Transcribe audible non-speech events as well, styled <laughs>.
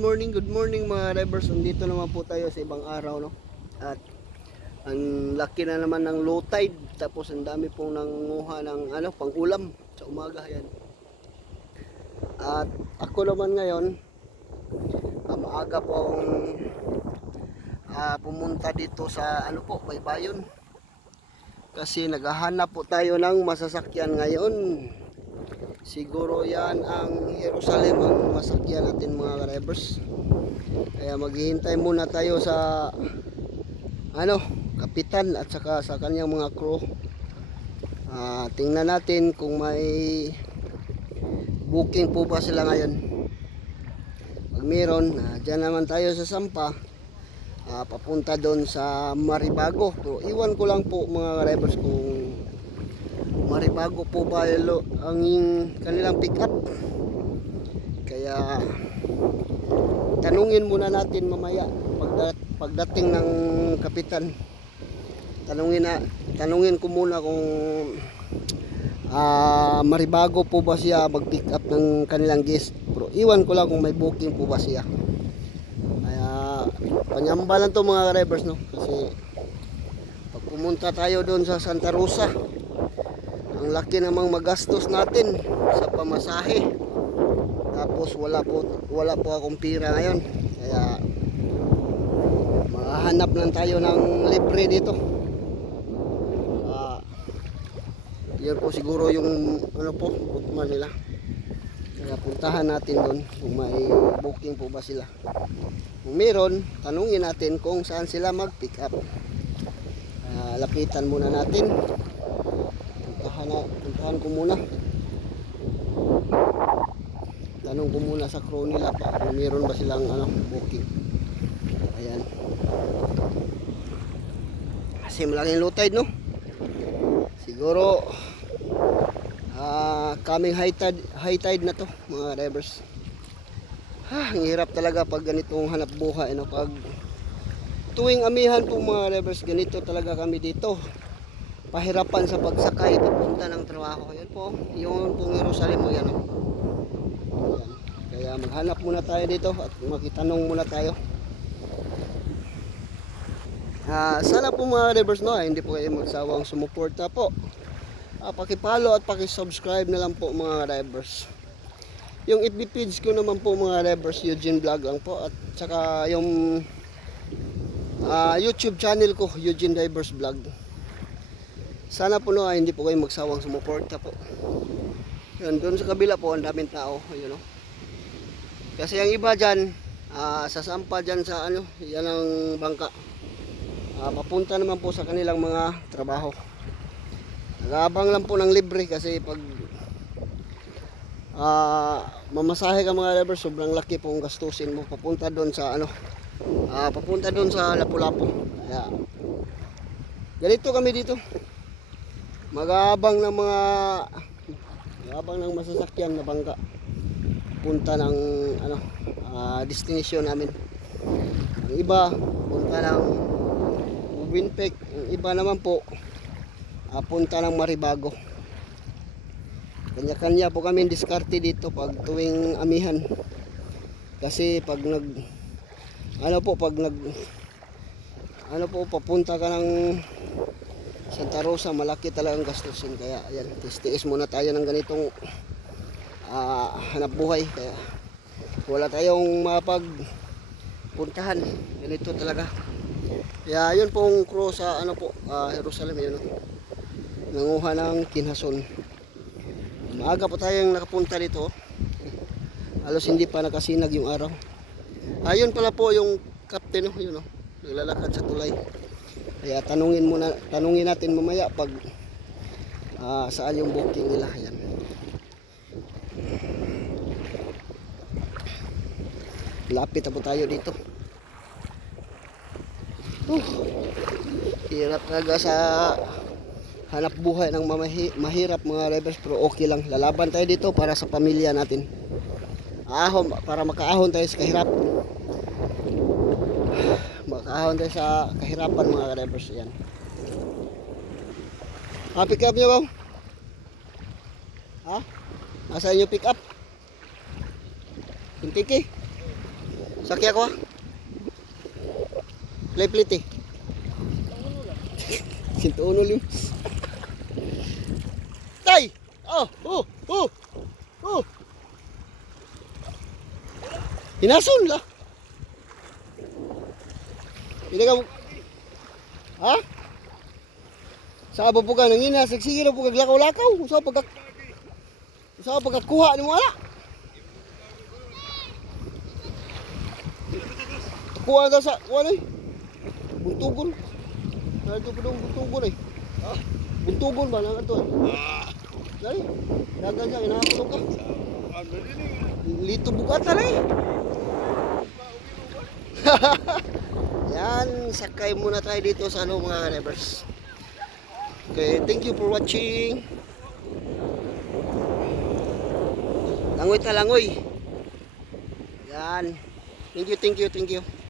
morning, good morning mga drivers. Nandito naman po tayo sa ibang araw, no? At ang laki na naman ng low tide. Tapos ang dami pong nanguha ng ano, pang-ulam sa umaga. Yan. At ako naman ngayon, ah, maaga pong ah, pumunta dito sa ano po, Baybayon. Kasi naghahanap po tayo ng masasakyan ngayon. Siguro yan ang Jerusalem ang masakyan natin mga drivers. Kaya maghihintay muna tayo sa ano, kapitan at saka sa kanyang mga crew. Ah, tingnan natin kung may booking po ba sila ngayon. Pag meron, ah, dyan naman tayo sa Sampa. Ah, papunta doon sa Maribago. So, iwan ko lang po mga drivers kung maribago po ba ang kanilang pick up kaya tanungin muna natin mamaya pagdat, pagdating ng kapitan. Tanungin na tanungin ko muna kung ah maribago po ba siya mag pick up ng kanilang guest? Pero iwan ko lang kung may booking po ba siya. Kaya panyamba lang to mga drivers no? Kasi pag pumunta tayo doon sa Santa Rosa ang laki namang magastos natin sa pamasahe. Tapos wala po wala po akong pira ngayon. Kaya makahanap lang tayo ng libre dito. Ah, yun po siguro yung ano po, putman nila. Kaya puntahan natin doon kung may booking po ba sila. Kung meron, tanungin natin kung saan sila mag-pick up. Ah, lapitan muna natin puntahan, ko muna. Tanong ko muna sa crew nila pa kung meron ba silang ano, booking. Ayan. Kasi malaking low tide no? Siguro ah coming high tide, high tide na to mga drivers. Ha, ang hirap talaga pag ganitong hanap buhay no? pag tuwing amihan po mga drivers ganito talaga kami dito pahirapan sa pagsakay papunta ng trabaho. Yan po, yung pong Jerusalem yan. Oh. Ayan. Kaya maghanap muna tayo dito at makitanong muna tayo. Ah, sana po mga drivers no, ah, hindi po kayo magsawang sumuporta po. Ah, pakipalo at pakisubscribe na lang po mga drivers. Yung FB page ko naman po mga drivers, Eugene Vlog lang po at saka yung ah, YouTube channel ko, Eugene Drivers Vlog. Sana po no, ay hindi po kayo magsawang sumuporta po. Yun, doon sa kabila po, ang daming tao. Ayun, no? Kasi ang iba dyan, ah, sa sampa dyan sa ano, yan ang bangka. Ah, papunta naman po sa kanilang mga trabaho. Nag-aabang lang po ng libre kasi pag ah, mamasahe ka mga driver, sobrang laki po ang gastusin mo. Papunta doon sa ano, ah, papunta doon sa Lapu-Lapu. Kaya, ganito kami dito mag-aabang ng mga mag-aabang ng masasakyan na bangka. Punta ng ano ah, destination namin. Ang iba punta ng Winpec ang iba naman po ah, punta ng Maribago. Kanya-kanya po kami diskarte dito pag tuwing amihan. Kasi pag nag ano po pag nag ano po papunta ka ng Santa Rosa malaki talagang gastusin. Kaya ayan tiis muna tayo ng ganitong ah, hanap buhay. Kaya wala tayong mapag puntahan ganito talaga. Kaya yun pong crew sa ano po ah, Jerusalem yun nanguha ng kinhason. Maaga po tayong nakapunta dito halos hindi pa nakasinag yung araw. Ayun pala po yung captain yun no? naglalakad sa tulay kaya tanungin muna, tanungin natin mamaya pag ah, saan yung booking nila. Ayan. Lapit na po tayo dito. Uh, hirap talaga sa hanap buhay ng mamahi, mahirap mga drivers pero okay lang. Lalaban tayo dito para sa pamilya natin. Ahon, para makaahon tayo sa kahirap makaahon tayo sa kahirapan mga drivers yan ah pick up nyo ba ha nasa inyo pick up yung tiki Sakya ko ah. Play plate eh. <laughs> Sinto uno lim. <laughs> Tay! Oh, oh, oh, oh. Hinason la. Ka mo- Ha? Sa abo po ka nangina, sige na po kag lakaw-lakaw. Sa pagka Sa pagkakuha ni mo ala. Kuha ka sa kuha ni. Buntugon. Narito pa dong buntugon eh. Ah, buntugon ba nang ato? Dali. Dagan siya kinahapon ka. Lito bugatan eh. <laughs> Yan, sakay muna tayo dito sa ano mga neighbors. Okay, thank you for watching. Langoy ta langoy. Yan. Thank you, thank you, thank you.